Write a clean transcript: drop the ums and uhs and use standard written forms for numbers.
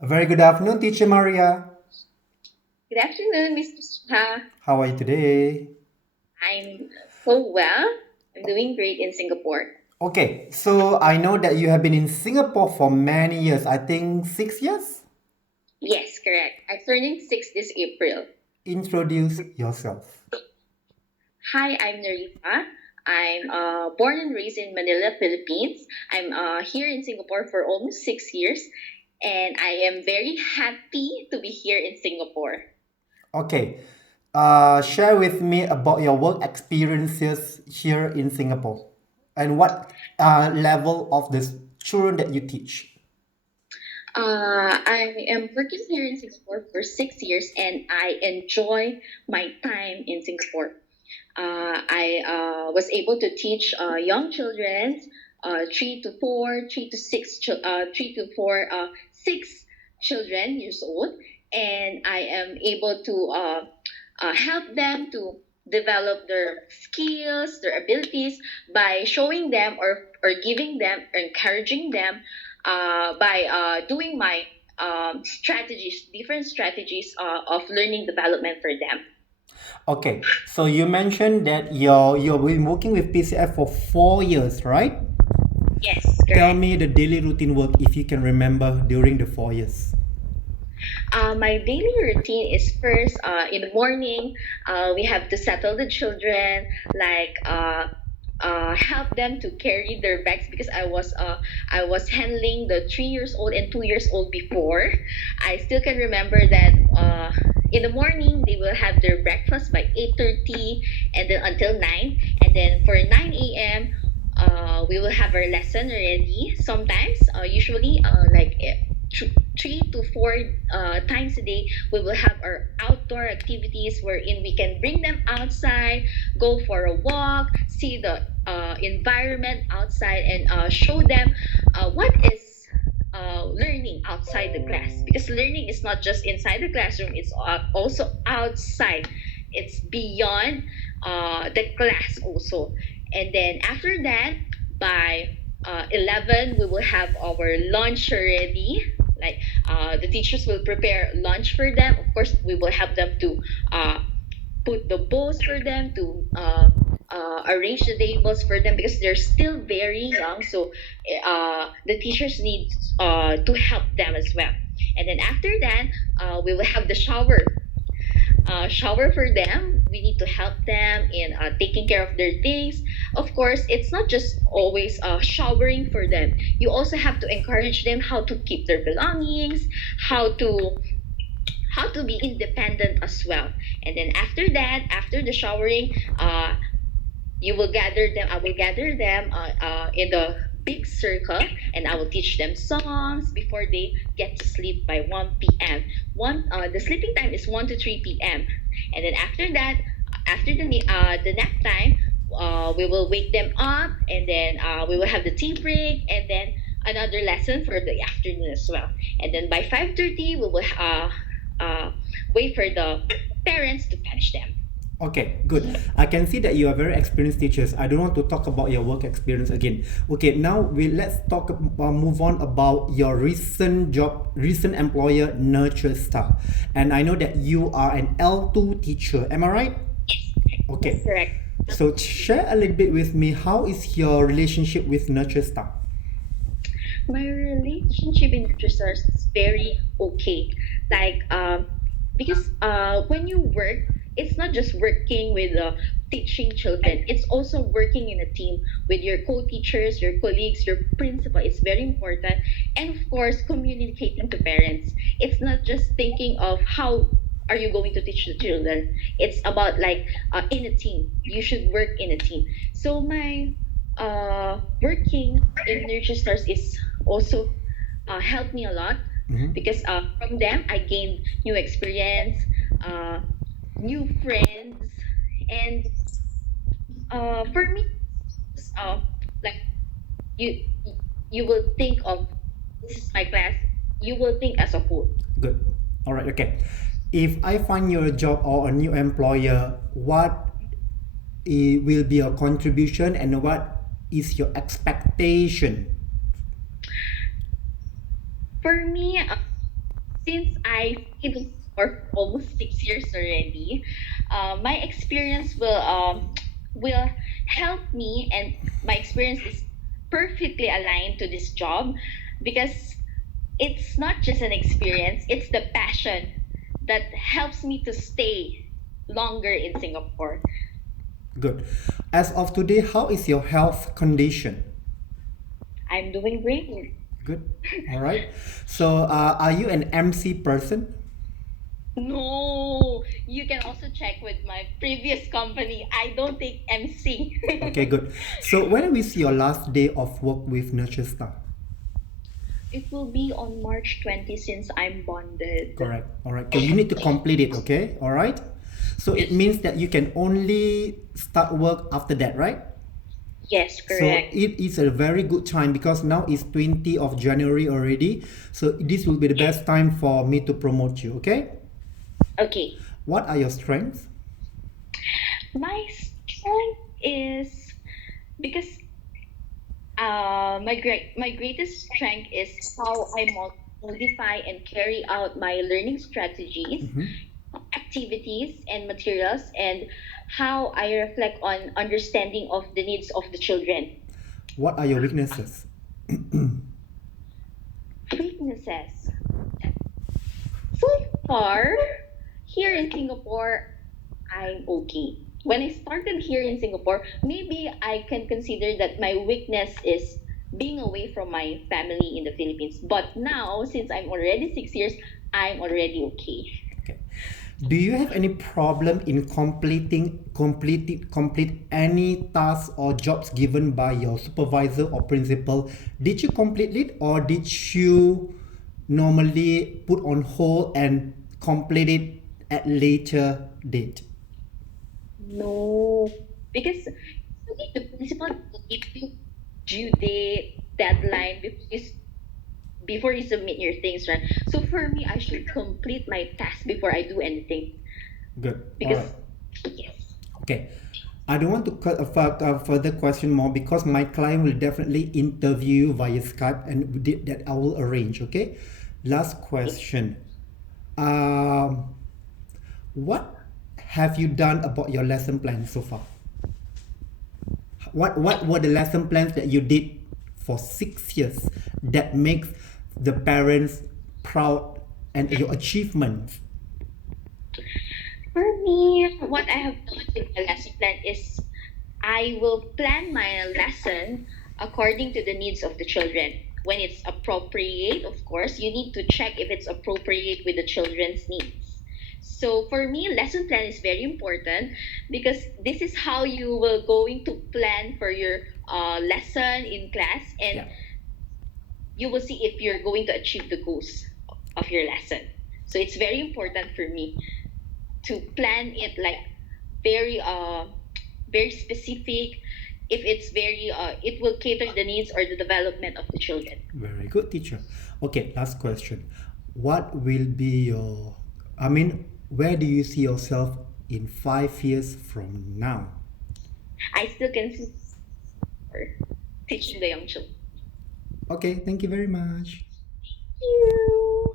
A very good afternoon, Teacher Maria. Good afternoon, Mr. Shah. How are you today? I'm so well. I'm doing great in Singapore. Okay, so I know that you have been in Singapore for many years. I think 6 years. Yes, correct. I'm turning six this April. Introduce yourself. Hi, I'm Narifa. I'm born and raised in Manila, Philippines. I'm here in Singapore for almost 6 years, and I am very happy to be here in Singapore. Okay, share with me about your work experiences here in Singapore and what level of the children that you teach. I am working here in Singapore for 6 years, and I enjoy my time in Singapore. I was able to teach young children, 3 to 4, 6 children years old, and I am able to help them to develop their skills, their abilities by showing them or giving them, encouraging them by doing my strategies, different strategies of learning development for them. Okay, so you mentioned that you've been working with PCF for 4 years, right? Yes, Tell correct. me the daily routine work if you can remember during the 4 years. My daily routine is first in the morning, we have to settle the children, like help them to carry their bags because I was handling the 3 years old and 2 years old before. I still can remember that in the morning they will have their breakfast by 8:30 and then until 9, and then for 9 a.m. We will have our lesson already. Sometimes, usually, three to four times a day, we will have our outdoor activities wherein we can bring them outside, go for a walk, see the environment outside, and show them what is learning outside the class. Because learning is not just inside the classroom; it's also outside. It's beyond the class also. And then after that, by 11, we will have our lunch already. Like the teachers will prepare lunch for them. Of course, we will have them to uh, put the bowls for them, to arrange the tables for them because they're still very young. So the teachers need to help them as well. And then after that, we will have the shower for them. We need to help them in taking care of their things. Of course, it's not just always showering for them. You also have to encourage them how to keep their belongings, how to how to be independent as well. And then after that, after the showering, you will gather them. I will gather them in the big circle, and I will teach them songs before they get to sleep by 1 p.m. The sleeping time is 1 to 3 p.m. And then after that, after the nap time, we will wake them up, and then we will have the tea break, and then another lesson for the afternoon as well. And then by 5:30, we will uh, wait for the parents to finish them. Okay, good. I can see that you are very experienced teachers. I don't want to talk about your work experience again. Okay, now let's talk move on about your recent job, recent employer, Nurture Star. And I know that you are an L2 teacher. Am I right? Yes, Okay. correct. So share a little bit with me. How is your relationship with Nurture Star? My relationship in Nutristars is very okay. Like, because when you work, it's not just working with teaching children, it's also working in a team with your co teachers, your colleagues, your principal. It's very important. And of course, communicating to parents. It's not just thinking of how are you going to teach the children, it's about like in a team. You should work in a team. So, my working in Nurture Stars is also helped me a lot Mhm. because from them I gained new experience, uh, new friends, and for me, it's, like you you will think of this is my class. You will think as a whole. Good. All right. Okay. If I find you a job or a new employer, what will be your contribution and what is your expectation? For me, since I stayed for almost 6 years already, my experience will help me, and my experience is perfectly aligned to this job because it's not just an experience; it's the passion that helps me to stay longer in Singapore. Good. As of today, how is your health condition? I'm doing great. Good. All right. So, are you an MC person? No, you can also check with my previous company. I don't take MC. Okay, good. So, when is your last day of work with Nurture Star? It will be on March 20 since I'm bonded. Correct. All right. Okay, you need to complete it. Okay. All right. So it means that you can only start work after that, right? Yes, So correct. it is a very good time because now it's 20 of January already. So this will be the Yes. best time for me to promote you. Okay. Okay. What are your strengths? My strength is because my greatest strength is how I modify and carry out my learning strategies, Mhm. activities, and materials, and how I reflect on understanding of the needs of the children. What are your weaknesses? Weaknesses. So far, here in Singapore, I'm okay. When I started here in Singapore, maybe I can consider that my weakness is being away from my family in the Philippines. But now, since I'm already 6 years, I'm already okay. Okay. Do you have any problem in complete any tasks or jobs given by your supervisor or principal? Did you complete it or did you normally put on hold and complete it at later date? No, because usually the principal will give you due date, deadline before you submit your things, right? So for me, I should complete my task before I do anything Good. All because right. yes. Okay. I don't want to further question more because my client will definitely interview you via Skype and that I will arrange. Okay. Last question. Um, what have you done about your lesson plan so far? What were the lesson plans that you did for 6 years that makes the parents proud and your achievements? For me, what I have done with my lesson plan is I will plan my lesson according to the needs of the children. When it's appropriate, of course, you need to check if it's appropriate with the children's needs. So for me, lesson plan is very important because this is how you will going to plan for your lesson in class, and Yeah. you will see if you're going to achieve the goals of your lesson. So it's very important for me to plan it like very very specific. If it's very it will cater the needs or the development of the children. Very good, teacher. Okay, last question. What will be your, I mean, where do you see yourself in 5 years from now? I still can see her teaching the young children. Okay, thank you very much. You.